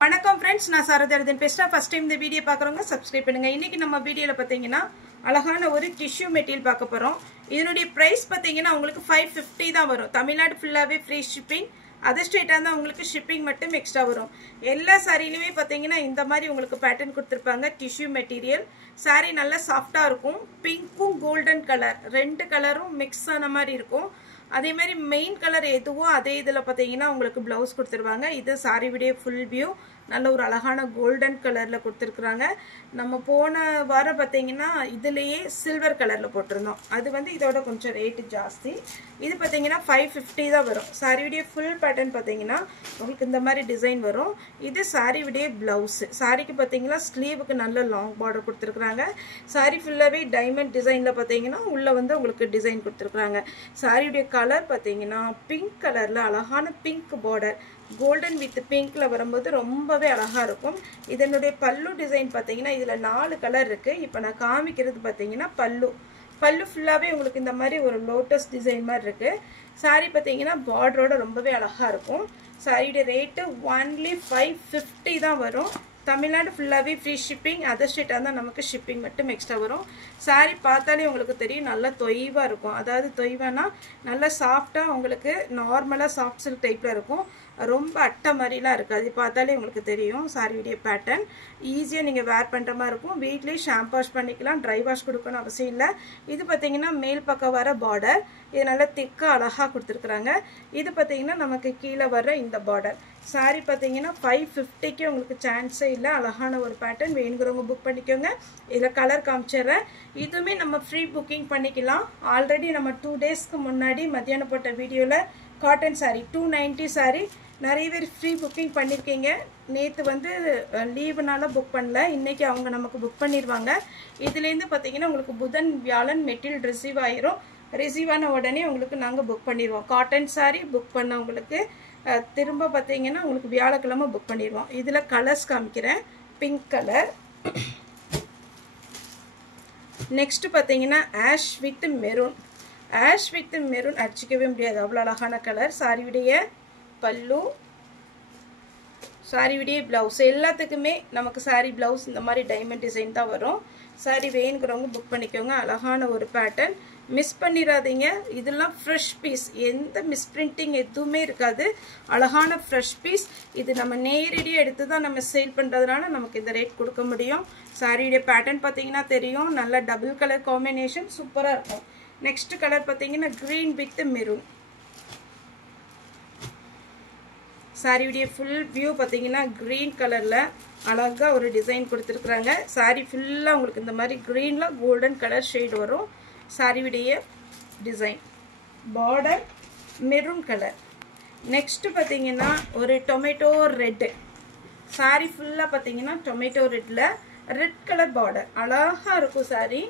வணக்கம் फ्रेंड्स நான் சாரதர்தன் பேசுறா ஃபர்ஸ்ட் டைம் இந்த வீடியோ பார்க்கறவங்க சப்ஸ்கிரைப் பண்ணுங்க இன்னைக்கு நம்ம வீடியோல பாத்தீங்கன்னா அழகான ஒரு டிஷ்யூ மெட்டீரியல் பார்க்க போறோம் இதனுடைய பிரைஸ் பாத்தீங்கன்னா உங்களுக்கு 550 தான் வரும் தமிழ்நாடு ஃபுல்லாவே ஃப்ரீ ஷிப்பிங் அதர் ஸ்டேட்டா இருந்தா உங்களுக்கு ஷிப்பிங் மட்டும் எக்ஸ்ட்ரா வரும் எல்லா சாரியிலுமே பாத்தீங்கன்னா இந்த மாதிரி உங்களுக்கு பேட்டர்ன் கொடுத்திருப்பாங்க டிஷ்யூ மெட்டீரியல் சாரி நல்லா சாஃப்ட்டா இருக்கும் பிங்க்கும் கோல்டன் கலர் ரெண்டு கலரும் மிக்ஸ் ஆன மாதிரி இருக்கும் அதே மாதிரி மெயின் கலர் எதுவோ அதே இதுல பாத்தீங்கன்னா உங்களுக்கு ப்ளவுஸ் கொடுத்துருவாங்க இது சாரி வீடியோ ஃபுல் வியூ நல்ல ஒரு அழகான கோல்டன் கலர்ல கொடுத்துருக்காங்க நம்ம போன வாரம் பாத்தீங்கன்னா இதுலயே சில்வர் கலர்ல போட்டிருந்தோம் அது வந்து இதோட கொஞ்சம் ரேட் ஜாஸ்தி இது பாத்தீங்கன்னா 550 தான் வரும் சாரி வீடியோ ஃபுல் பேட்டர்ன் பாத்தீங்கன்னா உங்களுக்கு இந்த மாதிரி டிசைன் வரும் இது சாரி வீடியோ பிளவுஸ் சாரிக்கு பாத்தீங்கன்னா ஸ்லீவுக்கு நல்ல லாங் பார்டர் கொடுத்துருக்காங்க சாரி ஃபுல்லாவே டைமண்ட் டிசைன்ல பாத்தீங்கன்னா உள்ள வந்து உங்களுக்கு டிசைன் கொடுத்துருக்காங்க சாரி வீடியோ கலர் பாத்தீங்கன்னா பிங்க் கலர்ல அழகான பிங்க் பார்டர் கோல்டன் வித் பிங்க்ல வரும்போது ரொம்பவே அழகா இருக்கும் இதனுடைய பல்லு டிசைன் பாத்தீங்கன்னா இதுல 4 கலர் இருக்கு இப்போ நான் காமிக்கிறது பாத்தீங்கன்னா பல்லு ஃபுல்லாவே உங்களுக்கு இந்த மாதிரி ஒரு லோட்டஸ் டிசைன் மாதிரி இருக்கு சாரி பாத்தீங்கன்னா பார்டரோட ரொம்பவே அழகா இருக்கும் சாரியோட ரேட் only 550 தான் வரும் தமிழ்நாடு ஃபுல்லாவே ஃப்ரீ ஷிப்பிங் அதர் ஸ்டேட்டா இருந்தா நமக்கு ஷிப்பிங் மட்டும் எக்ஸ்ட்ரா வரும் சாரி பார்த்தாலே உங்களுக்கு தெரியும் நல்ல தொய்வா இருக்கும் அதாவது தொய்வானா நல்ல சாஃப்ட்டா உங்களுக்கு நார்மலா சாஃப்ட் சில்க் டைப்ல இருக்கும் ரொம்ப அட்டை மாதிரிலாம் இருக்காது பார்த்தாலே உங்களுக்கு தெரியும் சாரியுடைய பேட்டர்ன் ஈஸியா நீங்க வேர் பண்ற மாதிரி இருக்கும் வீட்லயே ஷாம்பு வாஷ் பண்ணிக்கலாம் ட்ரை வாஷ் கொடுக்கணும் அவசியம் இல்ல இது பாத்தீங்கன்னா மேல் பக்கம் வர பார்டர் இது நல்ல திக்கா அழகா கொடுத்திருக்காங்க இது பாத்தீங்கன்னா நமக்கு கீழ வர இந்த பார்டர் சாரி பாத்தீங்கன்னா 550க்கு உங்களுக்கு சான்ஸே இல்ல அழகான ஒரு பேட்டர்ன் வேணும்ங்கறவங்க புக் பண்ணிக்கோங்க இதுல கலர் காமிச்சறேன் இதுமே நம்ம ஃப்ரீ புக்கிங் பண்ணிக்கலாம் ஆல்ரெடி நம்ம 2 டேஸ்க்கு முன்னாடி மத்தியானம் போட்ட வீடியோல காட்டன் சாரி 290 சாரி நிறைய பேர் ஃப்ரீ புக்கிங் பண்ணிருக்கீங்க நேத்து வந்து லீவுனால புக் பண்ணல இன்னைக்கு அவங்க நமக்கு புக் பண்ணிடுவாங்க இதுல இருந்து பாத்தீங்கன்னா உங்களுக்கு புதன் வியாழன் மெட்டீரியல் ரிசீவ் ஆயிரும் ரிசீவ் ஆன உடனே உங்களுக்கு நாங்க புக் பண்ணிடுவோம் காட்டன் சாரி புக் பண்ண உங்களுக்கு திரும்ப பாத்தீங்கன்னா உங்களுக்கு வியாழக்கிழமை புக் பண்ணிடுவோம் இதுல கலர்ஸ் காமிக்கிறேன் பிங்க் கலர் நெக்ஸ்ட் பாத்தீங்கன்னா ஆஷ் வித் மெரூன் அடிச்சுக்கவே முடியாது அவ்வளவு அழகான கலர் சாரியுடைய பல்லு சாரியுடைய பிளவுஸ் எல்லாத்துக்குமே நமக்கு சாரி பிளவுஸ் இந்த மாதிரி டைமண்ட் டிசைன் தான் வரும் சாரி வேணுங்கிறவங்க புக் பண்ணிக்கோங்க அழகான ஒரு பேட்டர்ன் மிஸ் பண்ணிடாதீங்க இதெல்லாம் ஃப்ரெஷ் பீஸ் எந்த மிஸ் பிரிண்டிங் எதுவுமே இருக்காது அழகான ஃப்ரெஷ் பீஸ் இது நம்ம நேரடியாக எடுத்து தான் நம்ம சேல் பண்ணுறதுனால நமக்கு இந்த ரேட் கொடுக்க முடியும் சாரியுடைய பேட்டர்ன் பார்த்தீங்கன்னா தெரியும் நல்ல டபுள் கலர் காம்பினேஷன் சூப்பராக இருக்கும் நெக்ஸ்ட் கலர் பார்த்தீங்கன்னா கிரீன் வித் மெரூன் சாரியுடைய ஃபுல் வியூ பார்த்தீங்கன்னா கிரீன் கலரில் அழகாக ஒரு டிசைன் கொடுத்துருக்குறாங்க சாரி ஃபுல்லாக உங்களுக்கு இந்த மாதிரி க்ரீனில் கோல்டன் கலர் ஷேட் வரும் சாரியுடைய design border maroon colour next பார்த்தீங்கன்னா ஒரு டொமேட்டோ ரெட்டு சாரி ஃபுல்லாக பார்த்தீங்கன்னா டொமேட்டோ ரெட்டில் ரெட் கலர் பார்டர் அழகாக இருக்கும் சாரி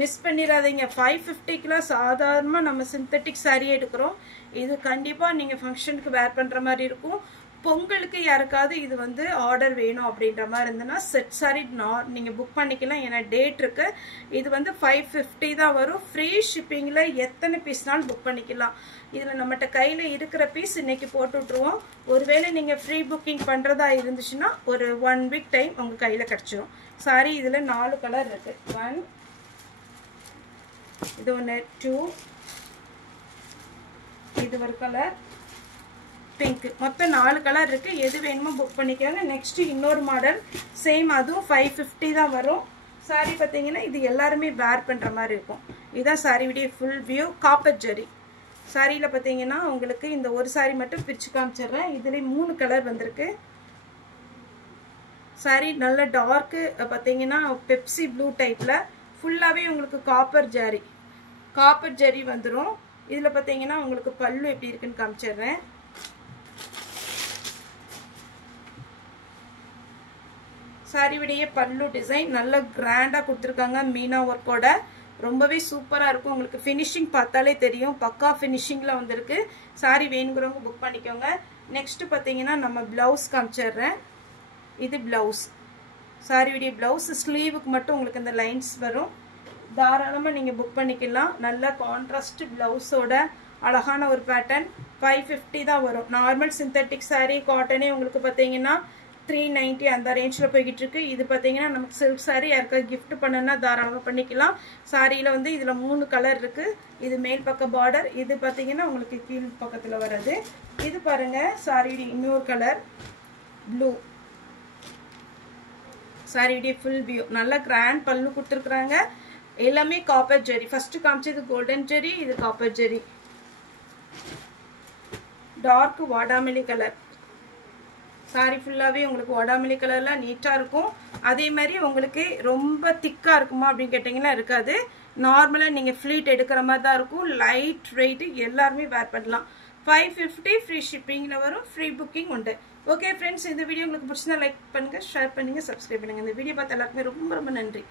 மிஸ் பண்ணிடாதீங்க 550க்குலாம் சாதாரணமாக நம்ம சிந்தட்டிக் சாரியே எடுக்கிறோம் இது கண்டிப்பாக நீங்கள் ஃபங்க்ஷனுக்கு வேர் பண்ணுற மாதிரி இருக்கும் பொங்கலுக்கு யாருக்காவது இது வந்து ஆர்டர் வேணும் அப்படின்ற மாதிரி இருந்ததுன்னா செட் சாரி நீங்கள் புக் பண்ணிக்கலாம் ஏன்னா டேட் இருக்கு இது வந்து 550 தான் வரும் ஃப்ரீ ஷிப்பிங்கில் எத்தனை பீஸ்னாலும் புக் பண்ணிக்கலாம் இதில் நம்மகிட்ட கையில் இருக்கிற பீஸ் இன்னைக்கு போட்டு விட்ருவோம் ஒருவேளை நீங்கள் ஃப்ரீ புக்கிங் பண்ணுறதா இருந்துச்சுன்னா ஒரு 1 வீக் டைம் உங்கள் கையில் கிடச்சிரும் சாரி இதில் 4 கலர் இருக்கு 1 இது ஒன்று 2 இது ஒரு கலர் பிங்க் மொத்தம் 4 கலர் இருக்கு எது வேணுமோ புக் பண்ணிக்கோங்க நெக்ஸ்ட் இன்னொரு மாடல் சேம் அதுவும் 550 தான் வரும் சாரி பார்த்தீங்கன்னா இது எல்லாருமே வேர் பண்ற மாதிரி இருக்கும் இதான் சாரியுடைய ஃபுல் வியூ காப்பர் ஜெரி சாரியில பார்த்தீங்கன்னா உங்களுக்கு இந்த ஒரு சாரி மட்டும் பிரிச்சு காமிச்சிடுறேன் இதுல 3 கலர் வந்திருக்கு சாரி நல்ல டார்க் பார்த்தீங்கன்னா பெப்சி ப்ளூ டைப்ல ஃபுல்லாவே உங்களுக்கு காப்பர் ஜெரி வந்துரும் இதுல பாத்தீங்கன்னா உங்களுக்கு பல்லு எப்படி இருக்குன்னு காமிச்சிடுறேன் சாரியுடைய பல்லு டிசைன் நல்ல கிராண்டா கொடுத்துருக்காங்க மீனா ஒர்க்கோட ரொம்பவே சூப்பரா இருக்கும் உங்களுக்கு ஃபினிஷிங் பார்த்தாலே தெரியும் பக்கா ஃபினிஷிங்ல வந்திருக்கு சாரி வேணுங்கிறவங்க புக் பண்ணிக்கோங்க நெக்ஸ்ட் பாத்தீங்கன்னா நம்ம பிளவுஸ் காமிச்சிடுறேன் இது பிளவுஸ் சாரியுடைய பிளவுஸ் ஸ்லீவுக்கு மட்டும் உங்களுக்கு இந்த லைன்ஸ் வரும் தாராளமா நீங்க புக் பண்ணிக்கலாம் நல்ல கான்ட்ராஸ்ட் பிளவுஸோட அழகான ஒரு பேட்டர்ன் 550 தான் வரும் நார்மல் சிந்தட்டிக் saree காட்டனே உங்களுக்கு பாத்தீங்கன்னா 390 அந்த ரேஞ்சில் போய்கிட்டு இருக்கு. இது பார்த்தீங்கன்னா நமக்கு சில்க் சாரீ யாருக்கா கிஃப்ட் பண்ணனா தாராளமாக பண்ணிக்கலாம். சாரியில் வந்து இதில் 3 கலர் இருக்குது. இது மேல் பக்க பார்டர், இது பார்த்தீங்கன்னா உங்களுக்கு கீழ் பக்கத்தில் வர்றது. இது பாருங்கள் சாரியுடைய இன்னொரு கலர் ப்ளூ. சாரியுடைய ஃபுல் வியூ நல்லா கிராண்ட் பல்லு கொடுத்துருக்குறாங்க. எல்லாமே காப்பர் ஜெரி. ஃபர்ஸ்ட் காமிச்சது கோல்டன் ஜெரி, இது காப்பர் ஜெரி. டார்க் வாடாமல்லி கலர். சாரி ஃபுல்லாகவே உங்களுக்கு வாடாமல்லி கலர்லாம் நீட்டாக இருக்கும். அதே மாதிரி உங்களுக்கு ரொம்ப திக்காக இருக்குமா அப்படின்னு கேட்டிங்கன்னா இருக்காது. நார்மலாக நீங்கள் ஃப்ளீட் எடுக்கிற மாதிரி தான் இருக்கும். லைட் வெயிட்டு, எல்லாருமே வேர் பண்ணலாம். 550 ஃப்ரீ ஷிப்பிங்கில் வரும். ஃப்ரீ புக்கிங் உண்டு. ஓகே ஃப்ரெண்ட்ஸ், இந்த வீடியோ உங்களுக்கு பிடிச்சிருந்தா லைக் பண்ணுங்கள், ஷேர் பண்ணுங்கள், சப்ஸ்கிரைப் பண்ணுங்கள். இந்த வீடியோ பார்த்து எல்லாருக்குமே ரொம்ப ரொம்ப நன்றி.